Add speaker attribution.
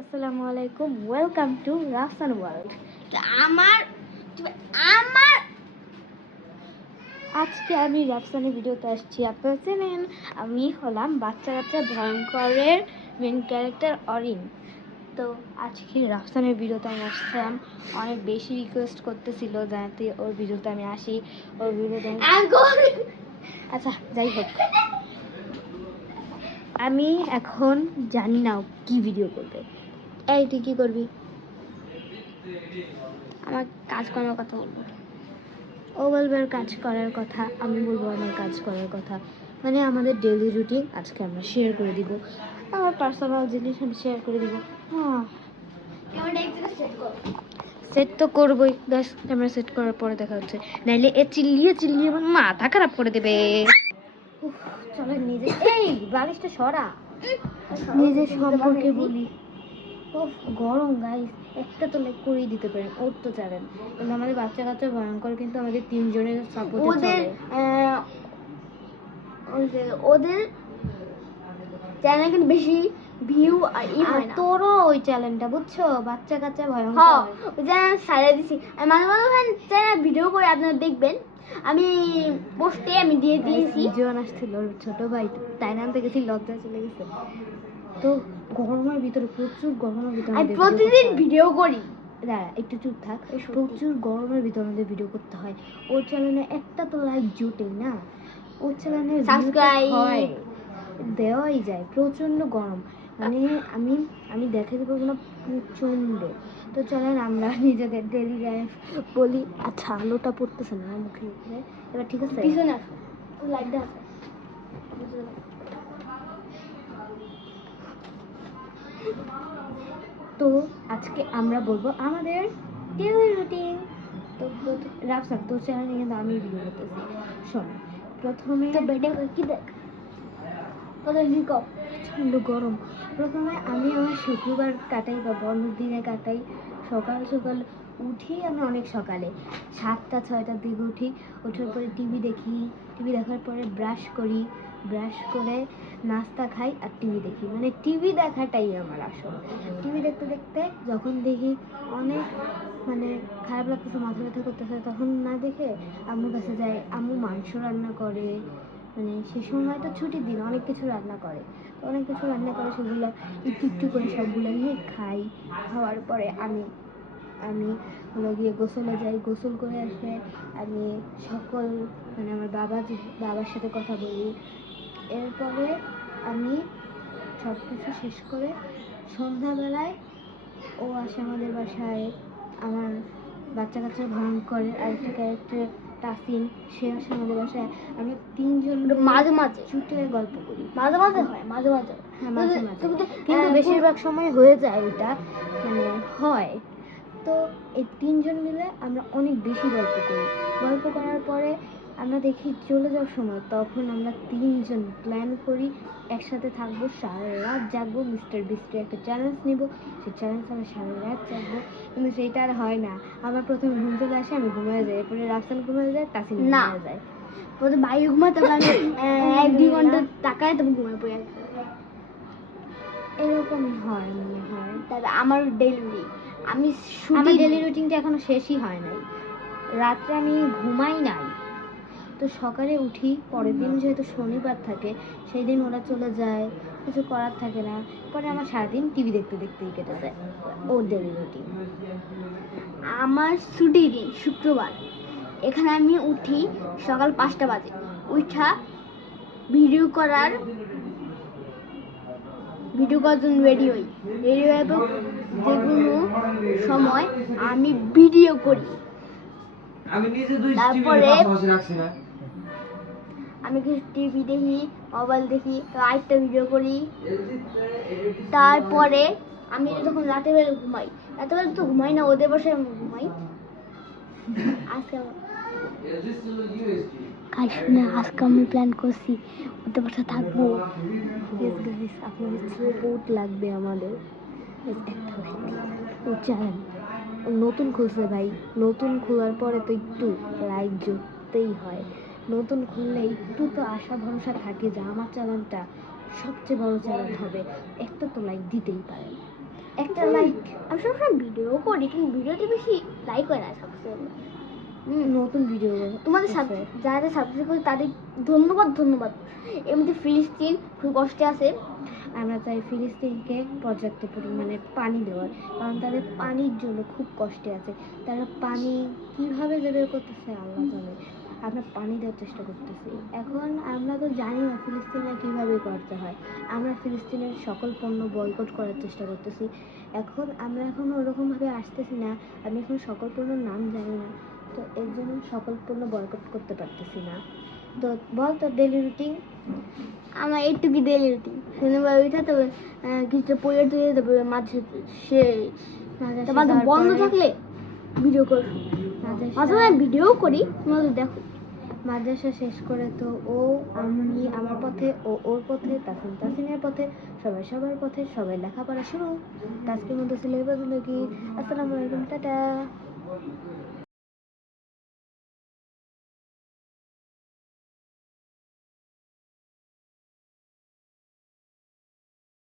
Speaker 1: আসসালামু আলাইকুম welcome to Rafsan world
Speaker 2: আমার আমার
Speaker 1: আজকে আমি রাফসানের ভিডিওতে আসছি আপনারা চেনেন আমি হলাম বাচ্চা বাচ্চা ভয়ঙ্করের মেন ক্যারেক্টার অরিন। তো আজকে রাফসানের ভিডিওতে আমি আসছিলাম অনেক বেশি রিকোয়েস্ট করতেছিল যাতে ওর ভিডিওতে আমি আসি ওর ভিডিওতে আচ্ছা যাই হোক। আমি এখন জানি না কি ভিডিও করবে। এই তুই কি করবি?
Speaker 2: আমার কাজ করার কথা বলব।
Speaker 1: ও বলবে কাজ করার কথা আমি বলব আমার কাজ করার কথা। মানে আমাদের ডেলি রুটিন আজকে আমরা শেয়ার করে দিব। আমার পার্সোনাল জিনিস আমি শেয়ার করে দিব। হ্যাঁ।
Speaker 2: সেট
Speaker 1: তো করবোই। গ্যাস ক্যামেরা সেট করার পরে দেখা হচ্ছে। নাইলে এ চিল্লিয়ে চিল্লিয়ে আমার মাথা খারাপ করে দেবে। চলো নিজে এই বালিশটা সরা। নিজের সম্পর্কে বলি। উফ, গরম গাইস একটা তো লাইক করেই দিতে পারেন ওর তো চালেন কিন্তু আমাদের বাচ্চা কাচ্চা ভয়ঙ্কর কিন্তু আমাদের তিনজনের সাপোর্ট
Speaker 2: ওদের ওদের চ্যানেল কিন্তু বেশি ভিউ আর ই হয় না।
Speaker 1: তোরও ওই চ্যানেলটা বুঝছ? বাচ্চা কাচ্চা
Speaker 2: হ্যাঁ
Speaker 1: ভয়ঙ্কর
Speaker 2: ওই চ্যানেল সারিয়ে দিছি। আমি মাঝে মাঝে ওখানে চ্যানেল ভিডিও করে আপনারা দেখবেন আমি পোস্টে আমি দিয়ে দিয়েছি।
Speaker 1: জীবন আসছিল ছোট ভাই তাইনান থেকে গেছি লজ্জা চলে গেছে। তো গরমের ভিতরে প্রচুর গরমের ভিতরে
Speaker 2: আমি প্রতিদিন ভিডিও করি।
Speaker 1: দাঁড়া একটু চুপ থাক। প্রচুর গরমের ভিতরে আমাদের ভিডিও করতে হয়। ওর চ্যানেলে একটা তো লাইক জোটেই না? ওর চ্যানেলে। হয়। দেওয়াই যায় প্রচণ্ড গরম। মানে আমি আমি দেখাতে পারব না প্রচণ্ড তো চলেন আমরা নিজেদের ডেলি লাইফ বলি। আচ্ছা আলোটা পড়তেছে না মুখে উপরে। এবার ঠিক আছে?
Speaker 2: পিছনে আসো। লাইটটা আছে
Speaker 1: তো আজকে আমরা বলব আমাদের ডেলি রুটিন তো রাফসান তোর চ্যানেলে কিন্তু আমি ভিডিও করতেছি। শোন প্রথমে
Speaker 2: তো বেডে কি দেখ
Speaker 1: প্রচণ্ড গরম। প্রথমে আমি আমার শুক্রবার কাটাই বা বন্ধের দিনে কাটাই। সকাল সকাল উঠি আমি অনেক সকালে। সাতটা ছয়টার দিকে উঠি। ওঠার পরে টিভি দেখি। টিভি দেখার পরে ব্রাশ করি। ব্রাশ করে নাস্তা খাই আর টিভি দেখি। মানে টিভি দেখাটাই আমার আসল। টিভি দেখতে দেখতে যখন দেখি অনেক মানে খারাপ লাগতেছে, মাথা ব্যথা করতেছে, তখন না দেখে আম্মুর কাছে যাই। আম্মু মাংস রান্না করে। মানে সে সময় তো ছুটির দিন, অনেক কিছু রান্না করে। তো অনেক কিছু রান্না করে, সেগুলো একটু একটু করে সবগুলো নিয়ে খাই। খাওয়ার পরে আমি আমি হলো গিয়ে গোসলে যাই। গোসল করে আসে আমি সকল মানে আমার বাবা বাবার সাথে কথা বলি। এরপরে আমি সব কিছু শেষ করে সন্ধ্যাবেলায় ও আসে আমাদের বাসায়। আমার বাচ্চা কাচ্চা ভয়ঙ্করের আরেকটা ক্যারেক্টার তাসিন সে আসে আমাদের বাসায়। আমরা তিনজন
Speaker 2: মাঝে মাঝে।
Speaker 1: ছুটে গল্প করি।
Speaker 2: মাঝে মাঝে হয় মাঝে মাঝে।
Speaker 1: হ্যাঁ মাঝে মাঝে কিন্তু বেশিরভাগ সময় হয়ে যায় ওটা মানে হয়। তো এই তিনজন মিলে আমরা অনেক বেশি গল্প করি। গল্প করার পরে আমরা দেখি চলে যাওয়ার সময় তখন আমরা তিনজন প্ল্যান করি একসাথে থাকব সারা রাত জাগবো মিস্টার বিস্টের একটা চ্যালেঞ্জ নিব সেই চ্যালেঞ্জ আমরা সারা রাত জাগবো। কিন্তু সেইটা আর হয় না। আমার প্রথমে ঘুম চলে আসে আমি ঘুমিয়ে যাই। এরপরে রাফসান ঘুমিয়ে যায় তাসিন
Speaker 2: না।
Speaker 1: ঘুমিয়ে যায়।
Speaker 2: প্রথমে বাড়ি ঘুমাতে পারলে এক দুই ঘণ্টা টাকায় তুমি ঘুমায় পড়ে আসবে
Speaker 1: এরকমই হয় মনে হয়।
Speaker 2: তাহলে আমার ডেলিভারি আমি শুধু
Speaker 1: ডেলি রুটিনটা এখনও শেষই হয় নাই। রাত্রে আমি ঘুমাই নাই। তো সকালে উঠি পরের দিন যেহেতু শনিবার থাকে সেই দিন ওরা চলে যায় কিছু করার থাকে না। পরে আমার সারাদিন টিভি দেখতে দেখতেই কেটে যায় ডেলি রুটিন
Speaker 2: আমার ছুটির দিন শুক্রবার। এখানে আমি উঠি সকাল পাঁচটা বাজে। উঠা ভিডিও করার ভিডিও করার জন্য রেডি হই। রেডি হয়ে যে কোনো সময় আমি ভিডিও করি।
Speaker 3: আমি নিজে দুই
Speaker 2: তারপরে- আমি কিছু টিভি দেখি, মোবাইল দেখি আরেকটা ভিডিও করি। তারপরে আমি যখন রাতের বেলা ঘুমাই, রাতের বেলা তো ঘুমাই না, ওদের বসে আমি ঘুমাই। আজকে কাল শুনে আজকে আমি প্ল্যান করছি, ওদের বাসা থাকব।
Speaker 1: আপনাদের সাপোর্ট লাগবে আমাদের। ও নতুন খুলছে ভাই, নতুন খোলার পরে তো একটু লাইক জুটতেই হয়। নতুন খুললে একটু তো আশা ভরসা থাকে যে আমার চ্যানেলটা সবচেয়ে বড় চ্যানেল হবে। একটা তো লাইক দিতেই পারেন। একটা লাইক
Speaker 2: আমি সবসময় ভিডিও করি কিন্তু ভিডিওতে বেশি লাইক হয় না সাবস্ক্রাইব
Speaker 1: নতুন ভিডিও
Speaker 2: তোমাদের সাথে যারা যারা সাবস্ক্রাইব করে তাদের ধন্যবাদ ধন্যবাদ। এমনি ফিলিস্তিন খুব কষ্টে আছে।
Speaker 1: আমরা চাই ফিলিস্তিনকে পর্যাপ্ত পরিমাণে পানি দেওয়ার কারণ তাদের পানির জন্য খুব কষ্টে আছে। তারা পানি কীভাবে যে বের করতেছে আল্লাহ জানে। আমরা পানি দেওয়ার চেষ্টা করতেছি। এখন আমরা তো জানি না ফিলিস্তিনে কীভাবে করতে হয়। আমরা ফিলিস্তিনের সকল পণ্য বয়কট করার চেষ্টা করতেছি। এখন আমরা এখন ওরকমভাবে আসতেছি না। আমি এখন সকল পণ্যের নাম জানি না। তো এর জন্য সকল পণ্য বয়কট করতে পারতেছি না। তো বল তোর ডেলি রুটিন
Speaker 2: আমার এইটুকু ডেলি রুটিন সিনেমা ওইটা তবে কিছুটা পরিবার তৈরি তারপরে মাঝে সে বন্ধ থাকলে ভিডিও করি মাঝে ভিডিও করি তোমাদের দেখো।
Speaker 1: মাদ্রাসা শেষ করে তো ও আমি আমার পথে ও ওর পথে তাসিম তাসিমের পথে সবাই সবার পথে সবাই লেখাপড়া শুরু। আজকের মধ্যে ছিল এই পর্যন্ত কি আসসালামু আলাইকুম টাটা।